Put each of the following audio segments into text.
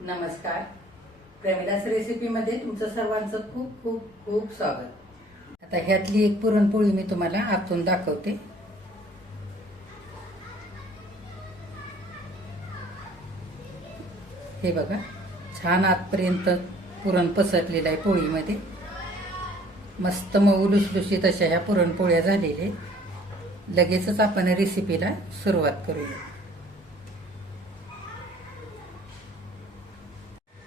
नमस्कार. प्रेमिलास रेसिपीमध्ये तुमचं सर्वांचं खूप खूप खूप स्वागत. आता ह्यातली एक पुरणपोळी मी तुम्हाला आतून दाखवते. हे बघा, छान आतपर्यंत पुरण पसरलेलं आहे पोळीमध्ये. मस्त मऊ लुसलुशीत अशा ह्या पुरणपोळ्या झालेल्या. लगेचच आपण रेसिपीला सुरुवात करूया.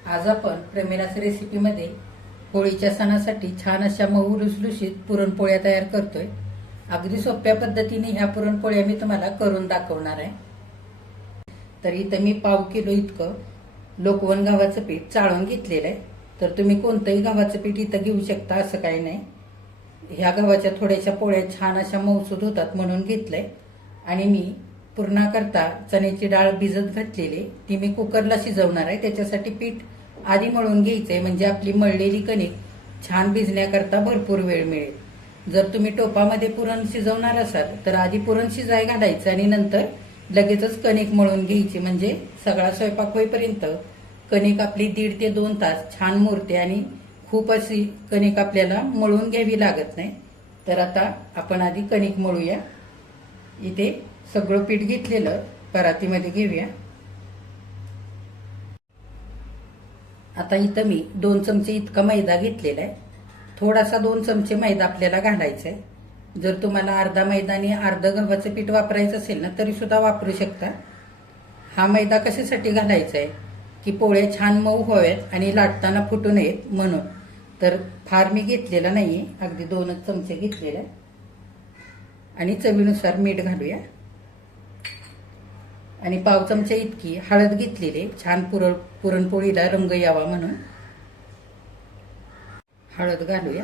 आज आपण प्रेमिलास रेसिपीमध्ये होळीच्या सणासाठी छान अशा मऊ लुसलुशीत पुरणपोळ्या तयार करतोय. अगदी सोप्या पद्धतीने ह्या पुरणपोळ्या मी तुम्हाला करून दाखवणार आहे. तर इथं मी 1/2 किलो इतकं लोकवन गव्हाचं पीठ चाळून घेतलेलं आहे. तर तुम्ही कोणतंही गव्हाचं पीठ इथं घेऊ शकता, असं काही नाही. ह्या गव्हाच्या थोड्याशा पोळ्या छान अशा मऊसूद होतात म्हणून घेतलंय. आणि मी पुरणाकरता चण्याची डाळ भिजत घातलेली, ती मी कुकरला शिजवणार आहे. त्याच्यासाठी पीठ आधी मळून घ्यायचंय, म्हणजे आपली मळलेली कणिक छान भिजण्याकरता भरपूर वेळ मिळेल. जर तुम्ही टोपामध्ये पुरण शिजवणार असाल तर आधी पुरण शिजाय घालायचं आणि नंतर लगेचच कणिक मळून घ्यायची, म्हणजे सगळा स्वयंपाक होईपर्यंत कणिक आपली 1.5 ते 2 तास छान मुरते आणि खूप अशी कणिक आपल्याला मळून घ्यावी लागत नाही. तर आता आपण आधी कणिक मळूया. इथे सगळं पीठ घेतलेलं परातीमध्ये घेऊया. आता इथं मी 2 चमचे इतका मैदा घेतलेला आहे. थोडासा 2 चमचे मैदा आपल्याला घालायचा आहे. जर तुम्हाला अर्धा मैदा आणि अर्ध गव्हाचं पीठ वापरायचं असेल ना तरी सुद्धा वापरू शकता. हा मैदा कशासाठी घालायचा आहे की पोळ्या छान मऊ व्हाव्यात आणि लाटताना फुटू नयेत म्हणून. तर फार मी घेतलेला नाहीये, अगदी 2च चमचे घेतलेले आहे. आणि चवीनुसार मीठ घालूया. आणि 1/2 चमचा इतकी हळद घेतलेली, छान पुरणपोळीला रंग यावा म्हणून हळद घालूया.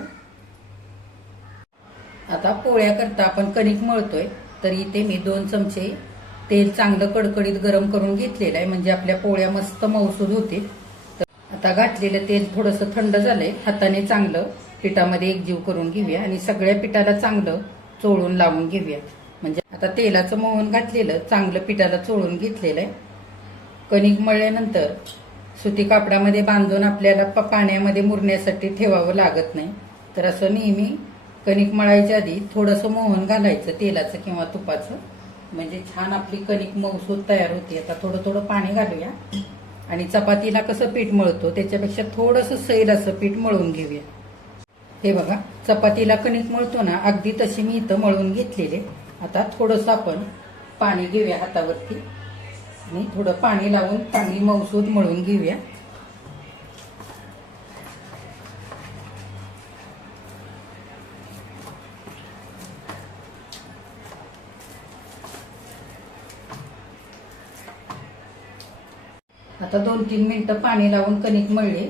आता पोळ्या करता आपण कणिक मळतोय, तर इथे मी 2 चमचे तेल चांगलं कडकडीत गरम करून घेतलेलं आहे, म्हणजे आपल्या पोळ्या मस्त मऊसूद होतील. तर आता घातलेलं तेल थोडंसं थंड झालंय. हाताने चांगलं पिठामध्ये एकजीव करून घेऊया आणि सगळ्या पिठाला चांगलं चोळून लावून घेऊया. म्हणजे आता तेलाचं मोहन घातलेलं चांगलं पिठाला चोळून घेतलेलं आहे. कणिक मळल्यानंतर सुती कापडामध्ये बांधून आपल्याला पाण्यामध्ये मुरण्यासाठी ठेवावं लागत नाही. तर असं नेहमी कणिक मळायच्या आधी थोडंसं मोहन घालायचं, तेलाचं किंवा तुपाचं, म्हणजे छान आपली कणिक मऊसूद तयार होते. आता थोडं थोडं पाणी घालूया आणि चपातीला कसं पीठ मळतो त्याच्यापेक्षा थोडंसं सैल असं पीठ मळून घेऊया. हे बघा, चपातीला कणिक मळतो ना, अगदी तशी मी इथं मळून घेतलेले. आता थोडंसं आपण पाणी घेऊया हातावरती आणि थोडं पाणी लावून चांगली मऊसूद मळून घेऊया. आता 2-3 मिनिटं पाणी लावून कणिक मळले.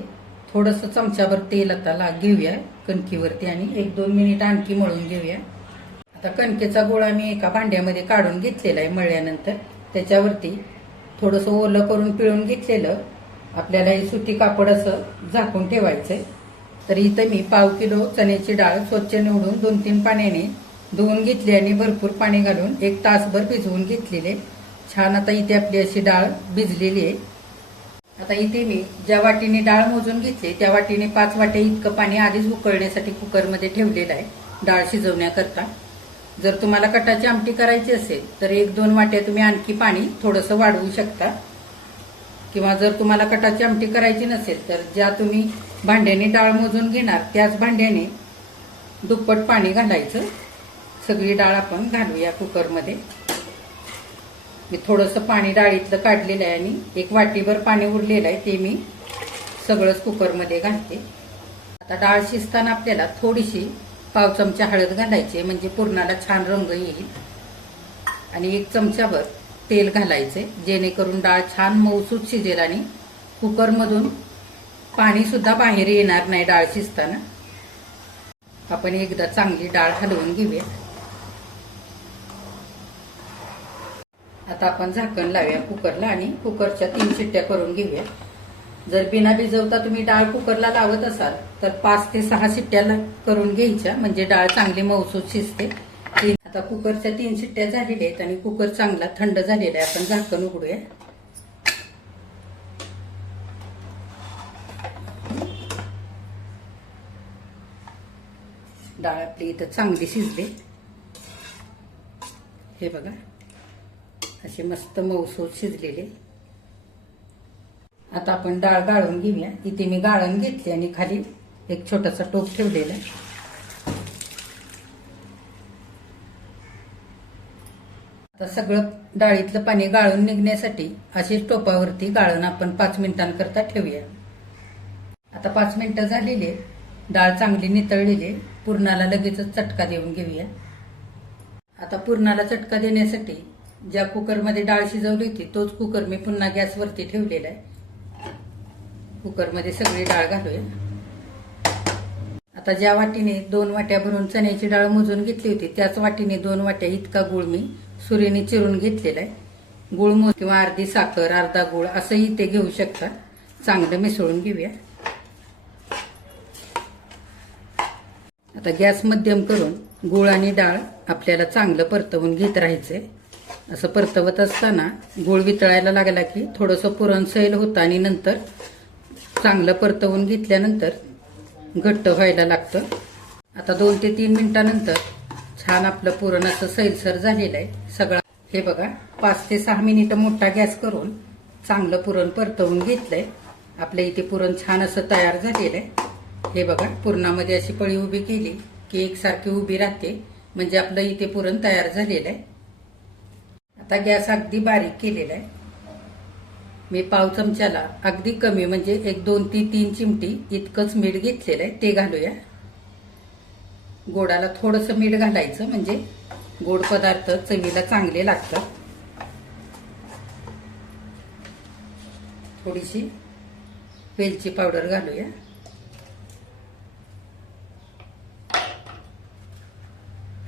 थोडंसं चमच्याभर तेल आता घेऊया कणकीवरती आणि 1-2 मिनिट आणखी मळून घेऊया. आता कणकेचा गोळा मी एका भांड्यामध्ये काढून घेतलेला आहे. मळल्यानंतर त्याच्यावरती थोडंसं ओलं करून पिळून घेतलेलं आपल्याला हे सुती कापड असं झाकून ठेवायचंय. तर इथं मी 1/2 किलो चण्याची डाळ स्वच्छ निवडून 2-3 पाण्याने धुवून घेतली आणि भरपूर पाणी घालून 1 तासभर भिजवून घेतलेले. छान आता इथे आपली अशी डाळ भिजलेली आहे. आता इथे मी ज्या वाटीने डाळ मोजून घेतली त्या वाटीने 5 वाट्या इतकं पाणी आधीच उकळण्यासाठी कुकरमध्ये ठेवलेलं आहे डाळ शिजवण्याकरता. जर तुम्हाला कटाची आमटी करायची असेल तर 1-2 वाट्या तुम्ही आणखी पाणी थोडंसं वाढवू शकता. किंवा जर तुम्हाला कटाची आमटी करायची नसेल तर ज्या तुम्ही भांड्याने डाळ मोजून घेणार त्याच भांड्याने दुप्पट पाणी घालायचं. सगळी डाळ आपण घालूया कुकरमध्ये. मी थोडंसं पाणी डाळीतलं काढलेलं आहे आणि 1 वाटीभर पाणी उरलेलं आहे, ते मी सगळंच कुकरमध्ये घालते. आता डाळ शिजताना आपल्याला थोडीशी 1/2 चमचा हळद घालायची, म्हणजे पुरणाला छान रंग येईल. आणि 1 चमचाभर तेल घालायचे, जेणेकरून डाळ छान मऊसूद शिजेल आणि कुकरमधून पाणी सुद्धा बाहेर येणार नाही. डाळ शिजताना आपण एकदा चांगली डाळ हलवून घेऊया. आता आपण झाकण लावूया कुकरला आणि कुकरच्या 3 शिट्ट्या करून घेऊया. जर बिना भिजवता तुम्ही डाळ कुकरला लावत असाल तर 5 ते 6 शिट्ट्या करून घ्यायच्या, म्हणजे डाळ चांगली मऊसूद शिजते. आता कुकरच्या 3 शिट्ट्या झालेल्या आहेत आणि कुकर चांगला थंड झालेला आहे. आपण झाकण उघडूया. डाळ आपली इथं चांगली शिजली. हे बघा अशी मस्त मऊसूत शिजलेली. आता आपण डाळ गाळून घेऊया. इथे मी गाळण घेतली आणि खाली एक छोटासा टोप ठेवलेला आहे. आता सगळं डाळीतलं पाणी गाळून निघण्यासाठी अशीच टोपावरती गाळण आपण 5 मिनिटांकरता ठेवूया. आता 5 मिनिटं झालेली. डाळ चांगली नितळलेली. पुरणाला लगेचच चटका देऊन घेऊया. आता पुरणाला चटका देण्यासाठी ज्या कुकरमध्ये डाळ शिजवली होती तोच कुकर मी पुन्हा गॅसवरती ठेवलेला आहे. कुकरमध्ये सगळी डाळ घालूया. आता ज्या वाटीने 2 वाट्या भरून चण्याची डाळ मोजून घेतली होती त्याच वाटीने 2 वाट्या इतका गुळ मी सुरीने चिरून घेतलेला आहे. गुळ किंवा अर्धी साखर अर्धा गुळ असंही ते घेऊ शकता. चांगलं मिसळून घेऊया. आता गॅस मध्यम करून गुळ आणि डाळ आपल्याला चांगलं परतवून घेत राहायचंय. असं परतवत असताना गुळ वितळायला लागला की थोडंसं पुरण सैल होतं आणि नंतर चांगलं परतवून घेतल्यानंतर घट्ट व्हायला लागतं. आता 2 ते 3 मिनिटांनंतर छान आपलं पुरण असं सैलसर झालेलं आहे सगळं. हे बघा 5 ते 6 मिनिटं मोठा गॅस करून चांगलं पुरण परतवून घेतलंय. आपल्या इथे पुरण छान असं तयार झालेलं आहे. हे बघा पुरणामध्ये अशी पळी उभी केली की एकसारखी उभी राहते म्हणजे आपलं इथे पुरण तयार झालेलं आहे. आता गॅस अगदी बारीक केलेला आहे. मी पाव चमच्याला अगदी कमी म्हणजे 1 2 ते 3 चिमटी इतकंच मीठ घेतलेलं आहे ते घालूया. गोडाला थोडंसं मीठ घालायचं म्हणजे गोड पदार्थ चवीला चांगले लागतात. थोडीशी वेलची पावडर घालूया.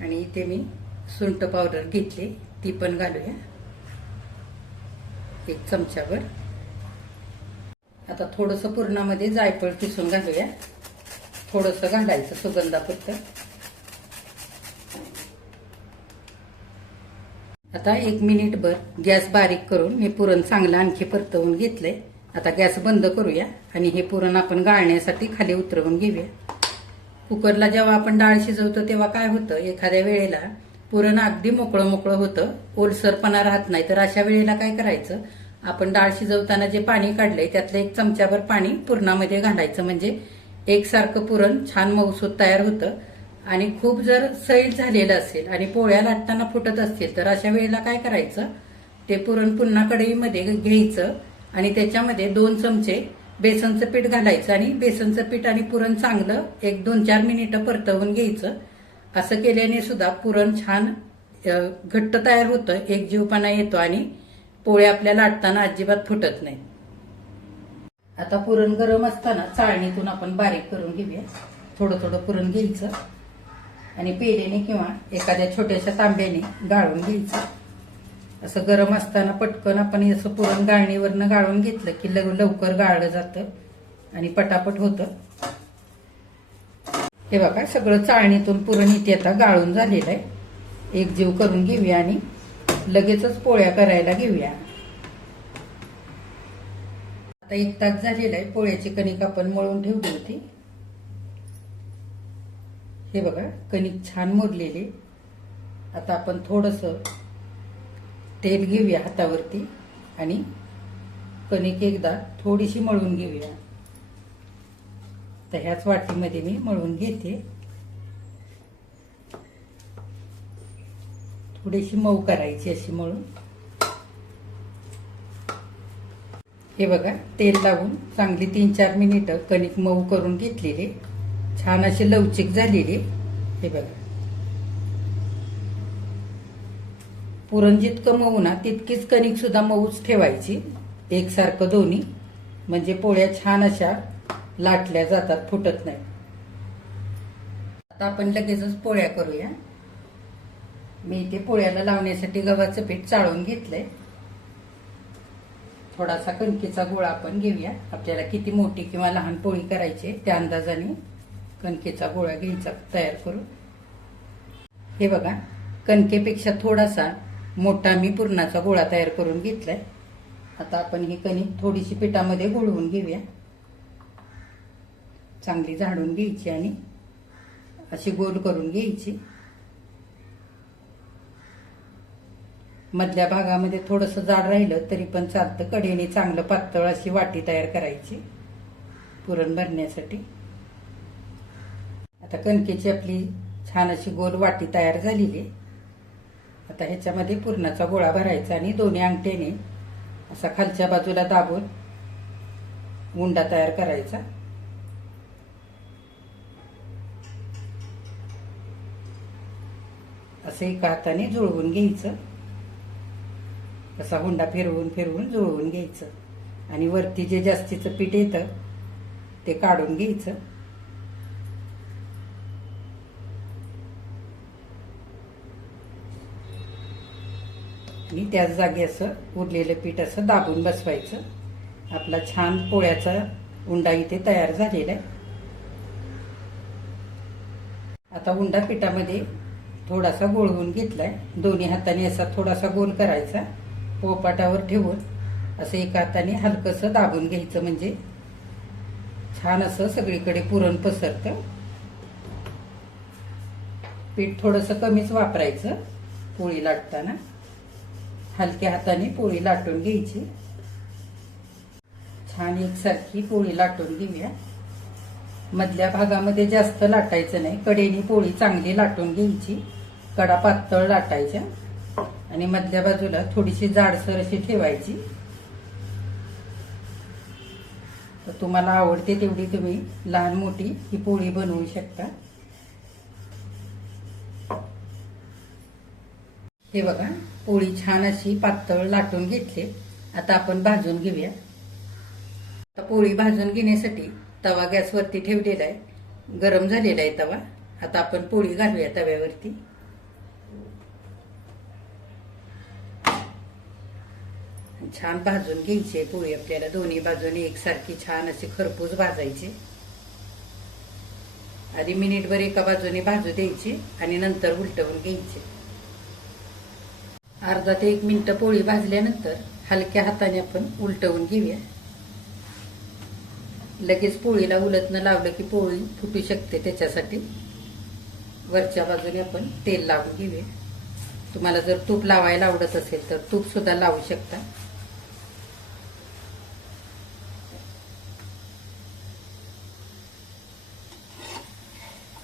आणि इथे मी सुंठ पावडर घेतली ती पण घालूया 1 चमचाभर. आता थोडंसं पुरणामध्ये जायफळ किसून घालूया. थोडंसं घालायचं सुगंधापुरतं. आता 1 मिनिटभर गॅस बारीक करून मी पुरण चांगलं आणखी परतवून घेतलंय. आता गॅस बंद करूया आणि हे पुरण आपण गाळण्यासाठी खाली उतरवून घेऊया. कुकरला जेव्हा आपण डाळ शिजवतो तेव्हा काय होतं एखाद्या वेळेला पुरण अगदी मोकळं मोकळं होतं, ओलसरपणा राहत नाही. तर अशा वेळेला काय करायचं आपण डाळ शिजवताना जे पाणी काढलंय त्यातलं 1 चमचाभर पाणी पुरणामध्ये घालायचं म्हणजे एकसारखं पुरण छान मऊसूत तयार होतं. आणि खूप जर सैल झालेलं असेल आणि पोळ्या लाटताना फुटत असतील तर अशा वेळेला काय करायचं ते पुरण पुन्हा कढईमध्ये घ्यायचं आणि त्याच्यामध्ये 2 चमचे बेसनचं पीठ घालायचं आणि बेसनचं पीठ आणि पुरण चांगलं 1 2 4 मिनिटं परतवून घ्यायचं. असं केल्याने सुद्धा पुरण छान घट्ट तयार होतं, एकजीवपणा येतो आणि पोळ्या आपल्या लाटताना अजिबात फुटत नाही. आता पुरण गरम असताना चाळणीतून आपण बारीक करून घेऊया. थोडं थोडं पुरण घ्यायचं आणि पेलेने किंवा एखाद्या छोट्याशा तांब्याने गाळून घ्यायचं. असं गरम असताना पटकन आपण असं पुरण गाळणीवरनं गाळून घेतलं की लवकर गाळलं जातं आणि पटापट होतं. हे बघा सगळं चाळणीतून पुरण इथे आता गाळून झालेलं आहे. एकजीव करून घेऊया आणि लगेचच पोळ्या करायला घेऊया. आता 1 तास झालेला आहे. पोळ्याची कणिक आपण मळून ठेवली होती. हे बघा कणिक छान मुरलेली. आता आपण थोडंसं तेल घेऊया हातावरती आणि कणिक एकदा थोडीशी मळून घेऊया. तर ह्याच वाटीमध्ये मी मळून घेते. थोडीशी मऊ करायची अशी मळून. हे बघा तेल लावून चांगली 3 4 मिनिटं कणिक मऊ करून घेतलेली. छान अशी लवचिक झालेली. हे बघा पुरण जितकं मऊ ना तितकीच कणिक सुद्धा मऊच ठेवायची एकसारखं दोन्ही म्हणजे पोळ्या छान अशा लाटल्या जातात, फुटत नाही. आता आपण लगेचच पोळ्या करूया. मी इथे पोळ्याला लावण्यासाठी गव्हाचं पीठ चाळून घेतलंय. थोडासा कणकेचा गोळा आपण घेऊया. आपल्याला किती मोठी किंवा लहान पोळी करायची त्या अंदाजाने कणकेचा गोळा घ्यायचा तयार करून. हे बघा कणकेपेक्षा थोडासा मोठा मी पुरणाचा गोळा तयार करून घेतलाय. आता आपण ही कणिक थोडीशी पिठामध्ये घोळवून घेऊया. चांगली झाडून घ्यायची आणि अशी गोल करून घ्यायची. मधल्या भागामध्ये थोडंसं जाड राहिलं तरी पण चालतं. कडेने चांगलं पातळ अशी वाटी तयार करायची पुरण भरण्यासाठी. आता कणकेची आपली छान अशी गोल वाटी तयार झालेली आहे. आता ह्याच्यामध्ये पुरणाचा गोळा भरायचा आणि दोन्ही अंगठ्याने असा खालच्या बाजूला दाबून उंडा तयार करायचा. असं एका हाताने जुळवून घ्यायचं. असा हुंडा फिरवून फिरवून जुळवून घ्यायचं आणि वरती जे जास्तीचं पीठ येतं ते काढून घ्यायचं. आणि त्याच जागी असं उरलेलं पीठ असं दाबून बसवायचं. आपला छान पोळ्याचा उंडा इथे तयार झालेला आहे. आता उंडा पिठामध्ये थोडासा गोळवून घेतलाय. दोन्ही हाताने असा थोडासा गोल करायचा. पोळपाटावर ठेवून असं एका हाताने हलकंसं दाबून घ्यायचं म्हणजे छान असं सगळीकडे पुरण पसरतं. पीठ थोडंसं कमीच वापरायचं पोळी लाटताना. हलक्या हाताने पोळी लाटून घ्यायची. छान एकसारखी पोळी लाटून घेऊया. मधल्या भागामध्ये जास्त लाटायचं नाही. कडेने पोळी चांगली लाटून घ्यायची. कडा पातळ लाटायच्या आणि मधल्या बाजूला थोडीशी जाडसर अशी ठेवायची. तर तुम्हाला आवडते तेवढी तुम्ही लहान मोठी ही पोळी बनवू शकता. हे बघा पोळी छान अशी पातळ लाटून घेतली. आता आपण भाजून घेऊया. आता पोळी भाजून घेण्यासाठी तवा गॅसवरती ठेवलेला आहे. गरम झालेला आहे तवा. आता आपण पोळी घालूया तव्यावरती. छान भाजून घ्यायची आहे पोळी आपल्याला. दोन्ही बाजूने एकसारखी छान अशी खरपूस भाजायची. आधी मिनिटभर एका बाजूने भाजू द्यायची आणि नंतर उलटवून घ्यायची. अर्धा ते 1 मिनिट पोळी भाजल्यानंतर हलक्या हाताने आपण उलटवून घेऊया. लगेच पोळीला उलटणं लावलं की पोळी फुटू शकते. त्याच्यासाठी वरच्या बाजूने आपण तेल लावून घेऊया. तुम्हाला जर तूप लावायला आवडत असेल तर तूप सुद्धा लावू शकता.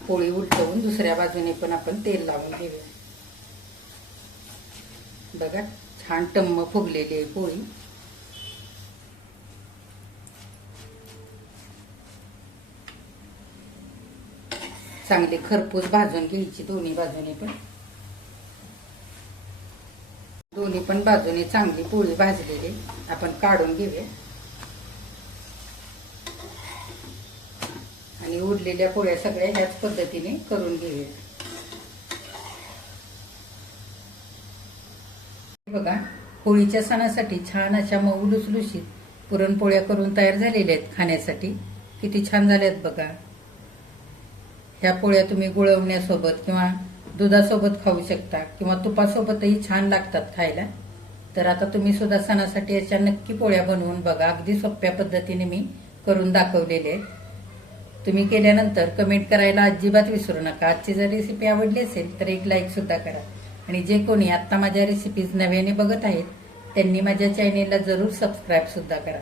पोळी उलटवून दुसऱ्या बाजूने पण आपण तेल लावून घेऊया. बघा छान टम्म फुगलेली आहे पोळी. चांगली खरपूस भाजून घ्यायची दोन्ही बाजूने पण. दोन्ही पण बाजूने चांगली पोळी भाजलेली आपण काढून घेऊया आणि उरलेल्या पोळ्या सगळ्या ह्याच पद्धतीने करून घेऊया. बघा होळीच्या सणासाठी छान अशा मऊ लुसलुशीत पुरणपोळ्या करून तयार झालेल्या आहेत खाण्यासाठी. किती छान झाल्यात बघा. ह्या पोळ्या तुम्ही गुळवण्यासोबत किंवा दुधासोबत खाऊ शकता किंवा तुपासोबतही छान लागतात खायला. तर आता तुम्ही सुद्धा सणासाठी अशा नक्की पोळ्या बनवून बघा. अगदी सोप्या पद्धतीने मी करून दाखवलेले आहेत. तुम्ही केल्यानंतर कमेंट करायला अजिबात विसरू नका. आजची जर रेसिपी आवडली असेल तर एक लाईक सुद्धा करा. आणि जे कोणी आत्ता माझ्या रेसिपीज नव्याने बघत आहेत त्यांनी माझ्या चॅनेलला जरूर सबस्क्राईब सुद्धा करा.